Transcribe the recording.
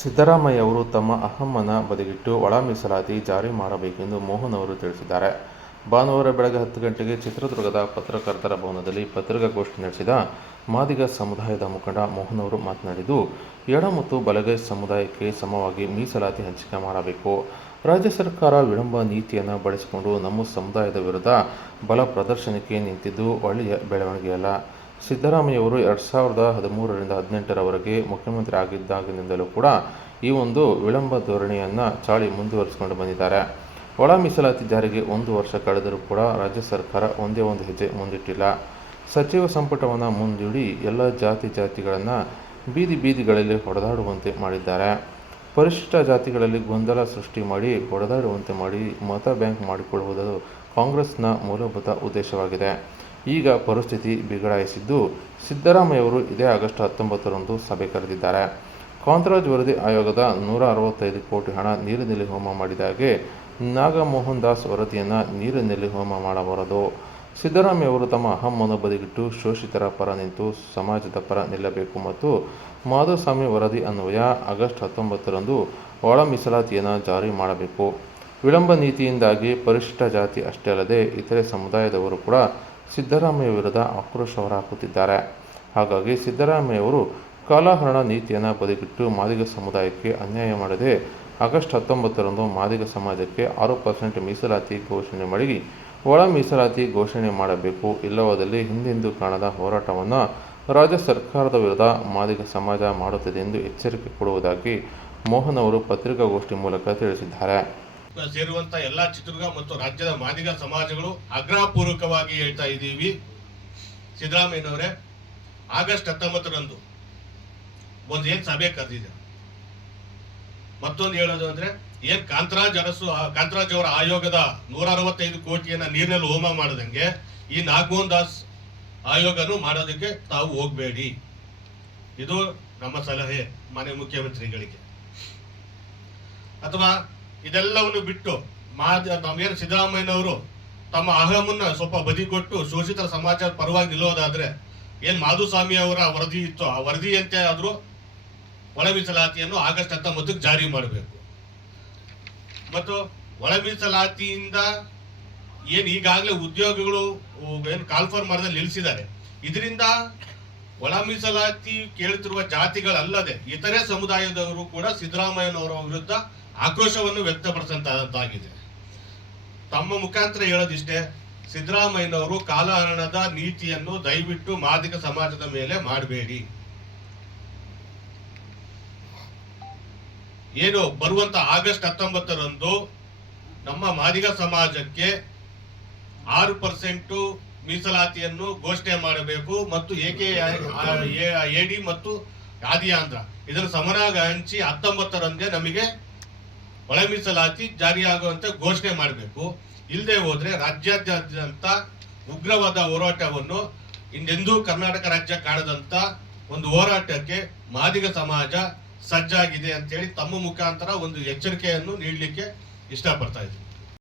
ಸಿದ್ದರಾಮಯ್ಯ ಅವರು ತಮ್ಮ ಅಹಮ್ಮನ ಬದಿಗಿಟ್ಟು ಒಳ ಮೀಸಲಾತಿ ಜಾರಿ ಮಾಡಬೇಕೆಂದು ಮೋಹನ್ ಅವರು ತಿಳಿಸಿದ್ದಾರೆ. ಭಾನುವಾರ ಬೆಳಗ್ಗೆ ಹತ್ತು ಗಂಟೆಗೆ ಚಿತ್ರದುರ್ಗದ ಪತ್ರಕರ್ತರ ಭವನದಲ್ಲಿ ಪತ್ರಿಕಾಗೋಷ್ಠಿ ನಡೆಸಿದ ಮಾದಿಗ ಸಮುದಾಯದ ಮುಖಂಡ ಮೋಹನ್ ಅವರು ಮಾತನಾಡಿದ್ದು, ಎಡ ಮತ್ತು ಬಲಗೈ ಸಮುದಾಯಕ್ಕೆ ಸಮವಾಗಿ ಮೀಸಲಾತಿ ಹಂಚಿಕೆ ಮಾಡಬೇಕು. ರಾಜ್ಯ ಸರ್ಕಾರ ವಿಳಂಬ ನೀತಿಯನ್ನು ಬಳಸಿಕೊಂಡು ನಮ್ಮ ಸಮುದಾಯದ ವಿರುದ್ಧ ಬಲ ಪ್ರದರ್ಶನಕ್ಕೆ ನಿಂತಿದ್ದು ಒಳ್ಳೆಯ ಬೆಳವಣಿಗೆಯಲ್ಲ ಸಿದ್ದರಾಮಯ್ಯವರು ಎರಡು ಸಾವಿರದ ಹದಿಮೂರರಿಂದ ಹದಿನೆಂಟರವರೆಗೆ ಮುಖ್ಯಮಂತ್ರಿ ಆಗಿದ್ದಾಗಿನಿಂದಲೂ ಕೂಡ ಈ ಒಂದು ವಿಳಂಬ ಧೋರಣೆಯನ್ನು ಚಾಳಿ ಮುಂದುವರಿಸಿಕೊಂಡು ಬಂದಿದ್ದಾರೆ. ಒಳ ಮೀಸಲಾತಿ ಜಾರಿಗೆ ಒಂದು ವರ್ಷ ಕಳೆದರೂ ಕೂಡ ರಾಜ್ಯ ಸರ್ಕಾರ ಒಂದೇ ಒಂದು ಹೆಜ್ಜೆ ಮುಂದಿಟ್ಟಿಲ್ಲ. ಸಚಿವ ಸಂಪುಟವನ್ನು ಮುಂದೂಡಿ ಎಲ್ಲ ಜಾತಿ ಜಾತಿಗಳನ್ನು ಬೀದಿ ಬೀದಿಗಳಲ್ಲಿ ಹೊಡೆದಾಡುವಂತೆ ಮಾಡಿದ್ದಾರೆ. ಪರಿಶಿಷ್ಟ ಜಾತಿಗಳಲ್ಲಿ ಗೊಂದಲ ಸೃಷ್ಟಿ ಮಾಡಿ ಹೊಡೆದಾಡುವಂತೆ ಮಾಡಿ ಮತ ಬ್ಯಾಂಕ್ ಮಾಡಿಕೊಳ್ಳುವುದು ಕಾಂಗ್ರೆಸ್ನ ಮೂಲಭೂತ ಉದ್ದೇಶವಾಗಿದೆ. ಈಗ ಪರಿಸ್ಥಿತಿ ಬಿಗಡಾಯಿಸಿದ್ದು ಸಿದ್ದರಾಮಯ್ಯವರು ಇದೇ ಆಗಸ್ಟ್ ಹತ್ತೊಂಬತ್ತರಂದು ಸಭೆ ಕರೆದಿದ್ದಾರೆ. ಕಾಂತರಾಜ್ ವರದಿ ಆಯೋಗದ ನೂರ ಅರವತ್ತೈದು ಕೋಟಿ ಹಣ ನೀರಿನಲ್ಲಿ ಹೋಮ ಮಾಡಿದಾಗೆ ನಾಗಮೋಹನ್ ದಾಸ್ ವರದಿಯನ್ನು ನೀರಿನಲ್ಲಿ ಹೋಮ ಮಾಡಬಾರದು. ಸಿದ್ದರಾಮಯ್ಯವರು ತಮ್ಮ ಅಹಮ್ಮನ್ನು ಬದಿಗಿಟ್ಟು ಶೋಷಿತರ ಪರ ನಿಂತು ಸಮಾಜದ ಪರ ನಿಲ್ಲಬೇಕು ಮತ್ತು ಮಾಧುಸ್ವಾಮಿ ವರದಿ ಅನ್ವಯ ಆಗಸ್ಟ್ ಹತ್ತೊಂಬತ್ತರಂದು ಒಳ ಮೀಸಲಾತಿಯನ್ನು ಜಾರಿ ಮಾಡಬೇಕು. ವಿಳಂಬ ನೀತಿಯಿಂದಾಗಿ ಪರಿಶಿಷ್ಟ ಜಾತಿ ಅಷ್ಟೇ ಅಲ್ಲದೆ ಇತರೆ ಸಮುದಾಯದವರು ಕೂಡ ಸಿದ್ದರಾಮಯ್ಯ ವಿರುದ್ಧ ಆಕ್ರೋಶ ಹೊರಹಾಕುತ್ತಿದ್ದಾರೆ. ಹಾಗಾಗಿ ಸಿದ್ದರಾಮಯ್ಯವರು ಕಾಲಹರಣ ನೀತಿಯನ್ನು ಬದಿಗಿಟ್ಟು ಮಾದಿಗ ಸಮುದಾಯಕ್ಕೆ ಅನ್ಯಾಯ ಮಾಡದೆ ಆಗಸ್ಟ್ ಹತ್ತೊಂಬತ್ತರಂದು ಮಾದಿಗ ಸಮಾಜಕ್ಕೆ ಆರು ಪರ್ಸೆಂಟ್ ಮೀಸಲಾತಿ ಘೋಷಣೆ ಮಾಡಿ ಒಳ ಮೀಸಲಾತಿ ಘೋಷಣೆ ಮಾಡಬೇಕು. ಇಲ್ಲವಾದಲ್ಲಿ ಹಿಂದೆಂದೂ ಕಾಣದ ಹೋರಾಟವನ್ನು ರಾಜ್ಯ ಸರ್ಕಾರದ ವಿರುದ್ಧ ಮಾದಿಗ ಸಮಾಜ ಮಾಡುತ್ತದೆ ಎಂದು ಎಚ್ಚರಿಕೆ ಕೊಡುವುದಾಗಿ ಮೋಹನ್ ಅವರು ಪತ್ರಿಕಾಗೋಷ್ಠಿ ಮೂಲಕ ತಿಳಿಸಿದ್ದಾರೆ. ಸೇರುವಂತ ಎಲ್ಲಾ ಚಿತ್ರದುರ್ಗ ಮತ್ತು ರಾಜ್ಯದ ಮಾದಿಗ ಸಮಾಜಗಳು ಆಗ್ರಹಪೂರ್ವಕವಾಗಿ ಹೇಳ್ತಾ ಇದ್ದೀವಿ. ಸಿದ್ದರಾಮಯ್ಯನವರೇ, ಆಗಸ್ಟ್ ಹತ್ತೊಂಬತ್ತರಂದು ಒಂದು ಏನ್ ಸಭೆ ಕರೆದಿದೆ ಮತ್ತೊಂದು ಹೇಳೋದು ಅಂದ್ರೆ, ಏನ್ ಕಾಂತರಾಜ್ ಅರಸು ಕಾಂತರಾಜ್ ಅವರ ಆಯೋಗದ ನೂರ ಅರವತ್ತೈದು ಕೋಟಿಯನ್ನ ನೀರಿನಲ್ಲಿ ಹೋಮ ಮಾಡದಂಗೆ, ಈ ನಾಗಮೋಹನ್ ದಾಸ್ ಆಯೋಗನು ಮಾಡೋದಕ್ಕೆ ತಾವು ಹೋಗ್ಬೇಡಿ. ಇದು ನಮ್ಮ ಸಲಹೆ ಮಾನ್ಯ ಮುಖ್ಯಮಂತ್ರಿಗಳಿಗೆ. ಅಥವಾ ಇದೆಲ್ಲವನ್ನು ಬಿಟ್ಟು ಮಾದ ನಮಗೇನು ಸಿದ್ದರಾಮಯ್ಯನವರು ತಮ್ಮ ಅಹಮನ್ನ ಸ್ವಲ್ಪ ಬದಿಗೊಟ್ಟು ಶೋಷಿತರ ಸಮಾಜದ ಪರವಾಗಿ ನಿಲ್ಲೋದಾದ್ರೆ ಏನು ಮಾಧುಸ್ವಾಮಿ ಅವರ ವರದಿ ಇತ್ತು ಆ ವರದಿಯಂತೆ ಆದರೂ ಒಳ ಮೀಸಲಾತಿಯನ್ನು ಆಗಸ್ಟ್ ಹತ್ತೊಂಬತ್ತಕ್ಕೆ ಜಾರಿ ಮಾಡಬೇಕು. ಮತ್ತು ಒಳ ಮೀಸಲಾತಿಯಿಂದ ಏನು ಈಗಾಗಲೇ ಉದ್ಯೋಗಗಳು ಏನು ಕಾಲ್ಫರ್ ಮಾಡಿದ್ರೆ ನಿಲ್ಲಿಸಿದ್ದಾರೆ ಇದರಿಂದ ಒಳ ಮೀಸಲಾತಿ ಕೇಳುತ್ತಿರುವ ಜಾತಿಗಳಲ್ಲದೆ ಇತರೆ ಸಮುದಾಯದವರು ಕೂಡ ಸಿದ್ದರಾಮಯ್ಯನವರ ವಿರುದ್ಧ ಆಕ್ರೋಶವನ್ನು ವ್ಯಕ್ತಪಡಿಸಂತಾಗಿದೆ ತಮ್ಮ ಮುಖಾಂತರ ಹೇಳೋದಿಷ್ಟೇ, ಸಿದ್ದರಾಮಯ್ಯನವರು ಕಾಲಹರಣದ ನೀತಿಯನ್ನು ದಯವಿಟ್ಟು ಮಾದಿಗ ಸಮಾಜದ ಮೇಲೆ ಮಾಡಬೇಡಿ. ಏನು, ಬರುವಂತ ಆಗಸ್ಟ್ ಹತ್ತೊಂಬತ್ತರಂದು ನಮ್ಮ ಮಾದಿಗ ಸಮಾಜಕ್ಕೆ ಆರು ಪರ್ಸೆಂಟ್ ಮೀಸಲಾತಿಯನ್ನು ಘೋಷಣೆ ಮಾಡಬೇಕು ಮತ್ತು ಏಕೆ ಎಡಿ ಮತ್ತು ಆದಿಯಾಂಧ್ರ. ಇದರ ಸಮರಾಗ ಹಂಚಿ ಹತ್ತೊಂಬತ್ತರಂದೇ ನಮಗೆ ಒಳ ಮೀಸಲಾತಿ ಜಾರಿಯಾಗುವಂತೆ ಘೋಷಣೆ ಮಾಡಬೇಕು. ಇಲ್ಲದೆ ಹೋದರೆ ರಾಜ್ಯಾದ್ಯಂತ ಉಗ್ರವಾದ ಹೋರಾಟವನ್ನು ಇಂದೆಂದೂ ಕರ್ನಾಟಕ ರಾಜ್ಯ ಕಾಣದಂಥ ಒಂದು ಹೋರಾಟಕ್ಕೆ ಮಾದಿಗ ಸಮಾಜ ಸಜ್ಜಾಗಿದೆ ಅಂತೇಳಿ ತಮ್ಮ ಮುಖಾಂತರ ಒಂದು ಎಚ್ಚರಿಕೆಯನ್ನು ನೀಡಲಿಕ್ಕೆ ಇಷ್ಟಪಡ್ತಾ ಇದ್ದೀನಿ.